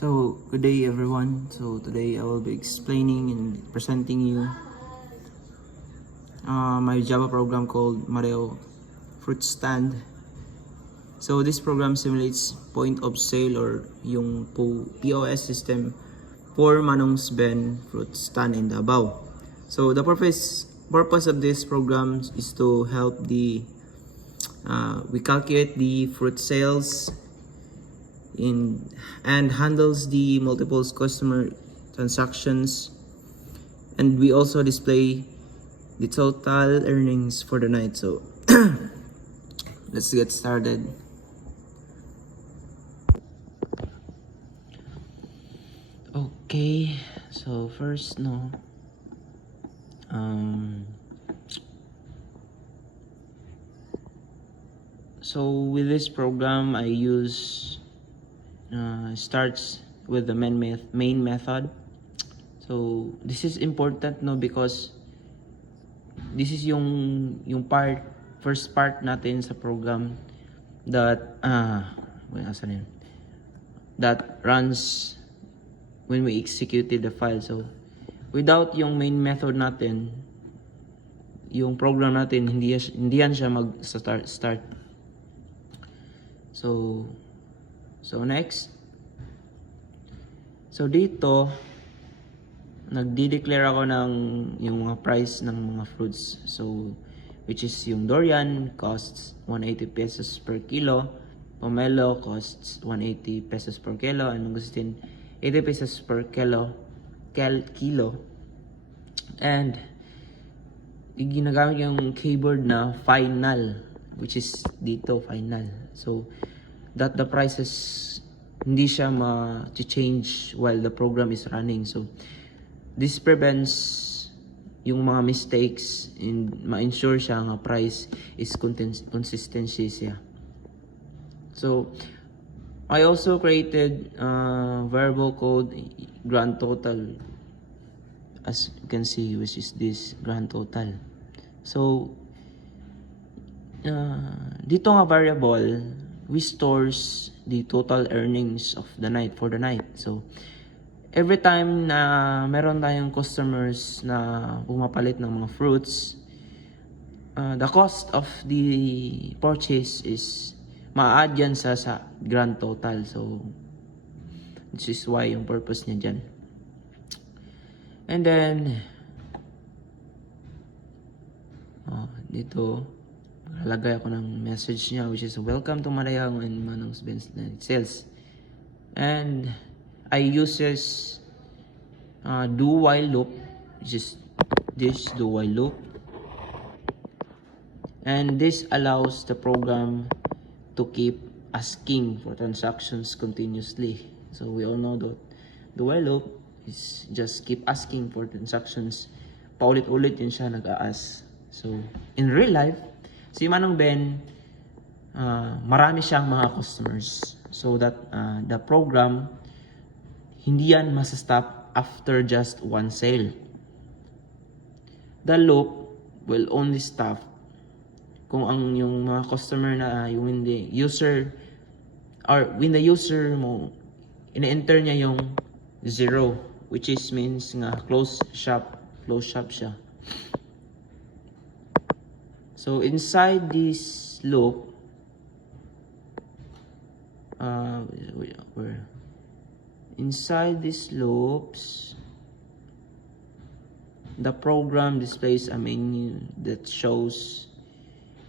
So, good day everyone. So, today I will be explaining and presenting you my Java program called Mareo Fruit Stand. So, this program simulates point of sale or yung POS system for Manong's Ben Fruit Stand in Davao. So, the purpose of this program is to help we calculate the fruit sales and handles the multiple customer transactions, and we also display the total earnings for the night. So let's get started. Okay, so first so with this program I use starts with the main method. So this is important because this is yung first part natin sa program that that runs when we executed the file. So without yung main method natin, yung program natin hindi yan siya start. So next, so dito nagde-declare ako ng yung mga price ng mga fruits. So which is yung durian costs 180 pesos per kilo, pomelo costs 180 pesos per kilo, and mangosteen 80 pesos per kilo, and ginagamit yung keyboard na final, which is dito final, so that the prices hindi siya ma-change while the program is running. So this prevents yung mga mistakes and ma-ensure siya nga price is consistency siya. So I also created variable code grand total, as you can see, which is this grand total. So dito nga variable, we stores the total earnings of the night for the night. So every time na meron tayong customers na pumapalit ng mga fruits, the cost of the purchase is ma-add yan sa grand total. So this is why yung purpose niya dyan. And then dito lalagay ako ng message niya, which is welcome to Mareo and Manong's Ben Sales. And I uses do while loop, which is this do while loop, and this allows the program to keep asking for transactions continuously. So we all know that do while loop is just keep asking for transactions, paulit-ulit yun siya nag-a-ask. So in real life, si Manong Ben, marami siyang mga customers, so that the program hindi yan masa-stop after just one sale. The loop will only stop kung ang yung mga customer na yung hindi user, or when the user mo ina-enter niya yung 0, which is means nga close shop siya. So inside this loop, inside these loops, the program displays a menu that shows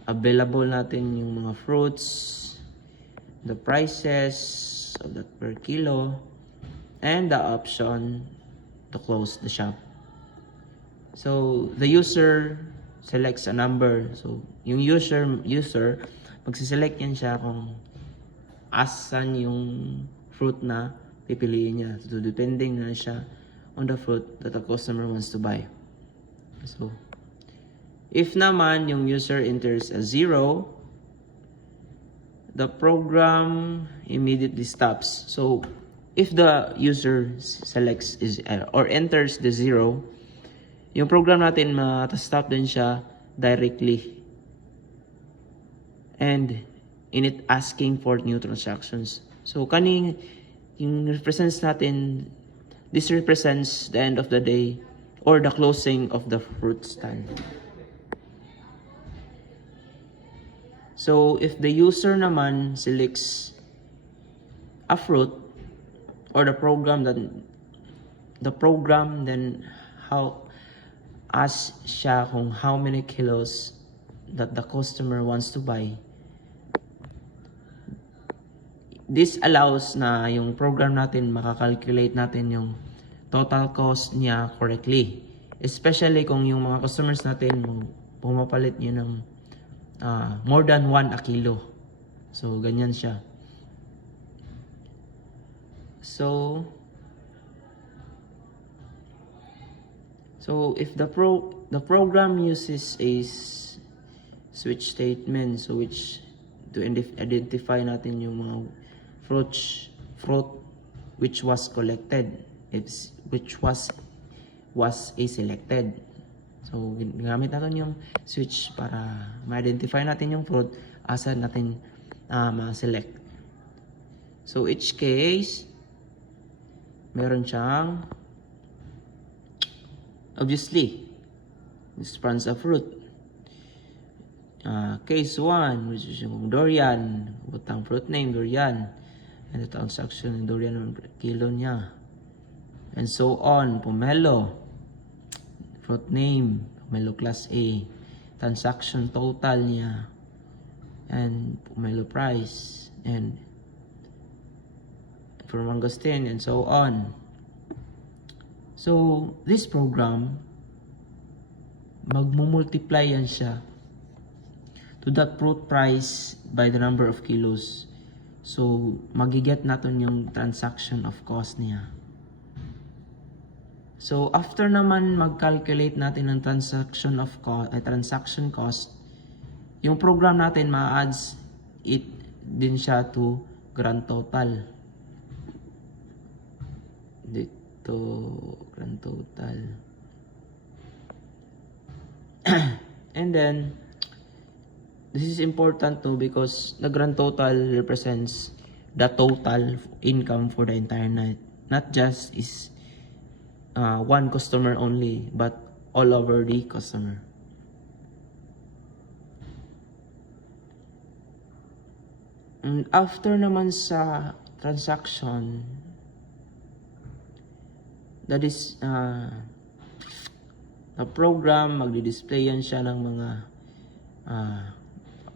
available natin yung mga fruits, the prices of that per kilo, and the option to close the shop. So the user selects a number. So yung user magsiselect yan siya kung asan yung fruit na pipiliin niya. So depending na siya on the fruit that the customer wants to buy. So if naman yung user enters a 0, the program immediately stops. So if the user selects or enters the 0, yung program natin mata-stop din siya directly, and in it asking for new transactions. So kaning yung represents natin, this represents the end of the day or the closing of the fruit stand. So if the user naman selects a fruit or the program, then how ask siya kung how many kilos that the customer wants to buy. This allows na yung program natin makakalculate natin yung total cost niya correctly. Especially kung yung mga customers natin pumapalit niyo ng more than 1 a kilo. So ganyan siya. So if the program uses a switch statement, so which to identify natin yung mga fruit which was collected, which was a selected. So ginamit natin yung switch para ma-identify natin yung fruit asa natin ma-select. So each case meron siyang obviously this runs a fruit. Case 1, which is yung durian, butang fruit name durian, and the transaction ng durian ng kilo niya, and so on. Pomelo, fruit name, pomelo class A, transaction total niya, and pomelo price, and for mangosteen, and so on. So this program magmumultiply yan siya to that fruit price by the number of kilos. So magiget natin yung transaction of cost niya. So after naman mag-calculate natin ng transaction cost, yung program natin ma-adds it din siya to grand total. Dito grand total. And then this is important too because the grand total represents the total income for the entire night. Not just is one customer only, but all over the customer. And after naman sa transaction, that is the program magdi-display yan siya ng mga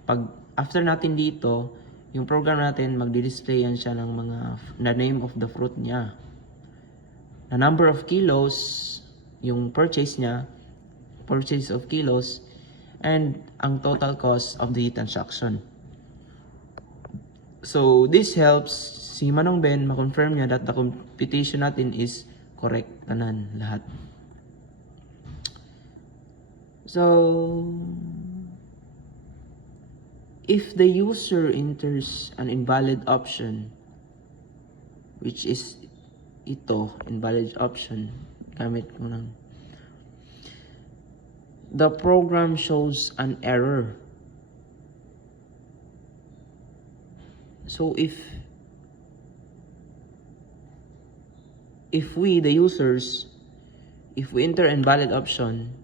pag after natin dito, yung program natin magdi-display yan siya ng mga the name of the fruit niya, the number of kilos, yung purchase of kilos, and ang total cost of the transaction. So this helps si Manong Ben ma-confirm niya that the computation natin is correct tanan lahat. So if the user enters an invalid option, which is ito, invalid option, gamit ko ng, the program shows an error. So if we, the users, if we enter invalid option,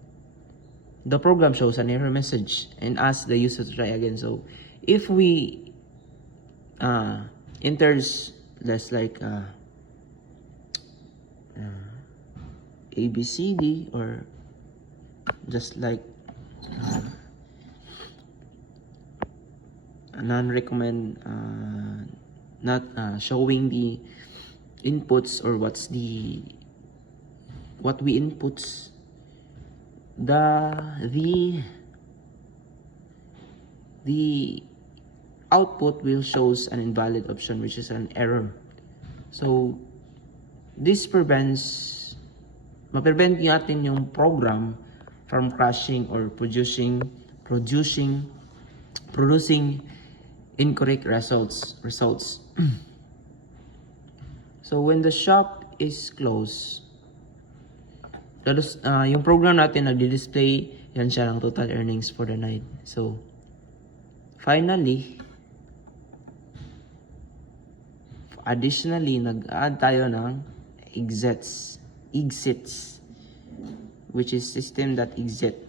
the program shows an error message and asks the user to try again. So if we enters just like ABCD, or just like non-recommend, not showing the inputs or what we inputs, the output will shows an invalid option, which is an error. So this ma-prevent natin yung program from crashing or producing incorrect results. So when the shop is closed, yung program natin nagdi-display yan siya ng total earnings for the night. So finally, additionally, nag-add tayo ng exits, which is system.exit.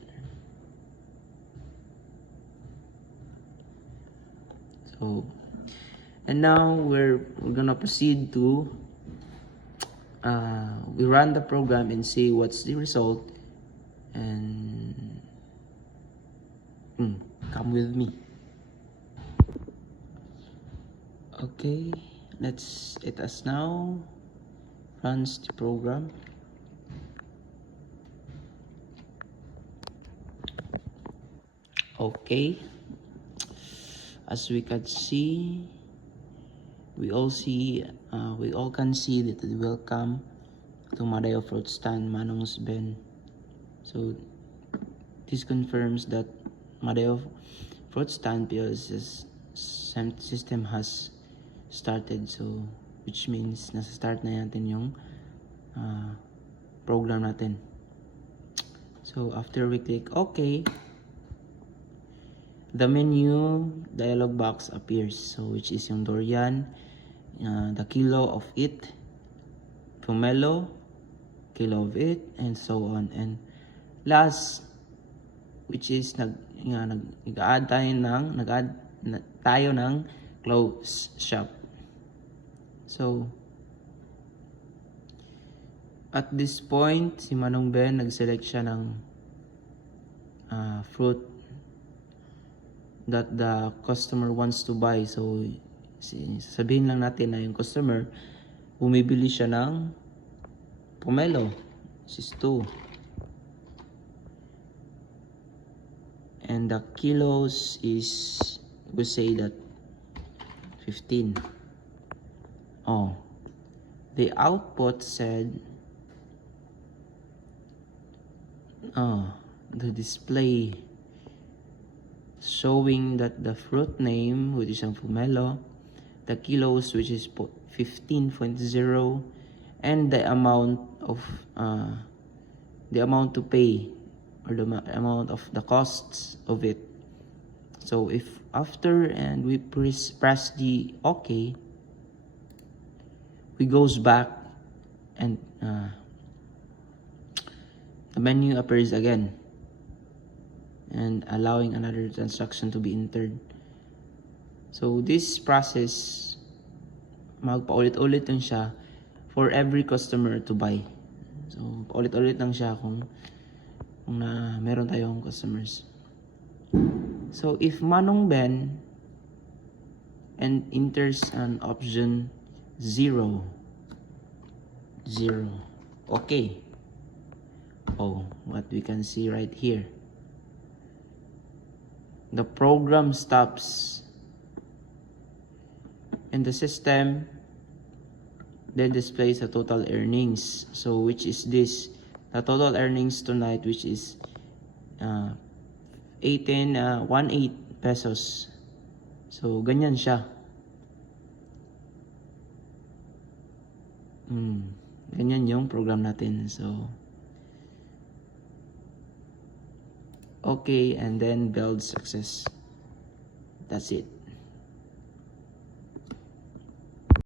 So, and now we're gonna proceed to we run the program and see what's the result, and come with me. Okay, let us now runs the program. Okay, as we can see, we all can see that it will come to Madeo Fruit Stand Manong's Ben. So this confirms that Madeo Fruit Stand POS system has started. So which means nasa start na natin yung program natin. So after we click OK, the menu dialog box appears. So which is yung durian, the kilo of it, pomelo, kilo of it, and so on. And last, which is nag-add tayo ng close shop. So at this point, si Manong Ben nag-select siya ng fruit that the customer wants to buy. So sabihin lang natin na yung customer bumibili siya ng pomelo, which is 2, and the kilos is, we say that 15. Oh, the output said the display showing that the fruit name, which is ang pomelo, the kilos, which is 15.0, and the amount to pay, or the amount of the costs of it. So if after and we press the OK, we goes back and the menu appears again and allowing another transaction to be entered. So this process, magpaulit-ulit lang siya for every customer to buy. So paulit-ulit lang siya kung na meron tayong customers. So if Manong Ben and enters an option 0, okay. Oh, what we can see right here, the program stops and the system then displays the total earnings. So which is this, the total earnings tonight, which is 18 pesos. So ganyan siya. Ganyan yung program natin. So okay, and then build success. That's it.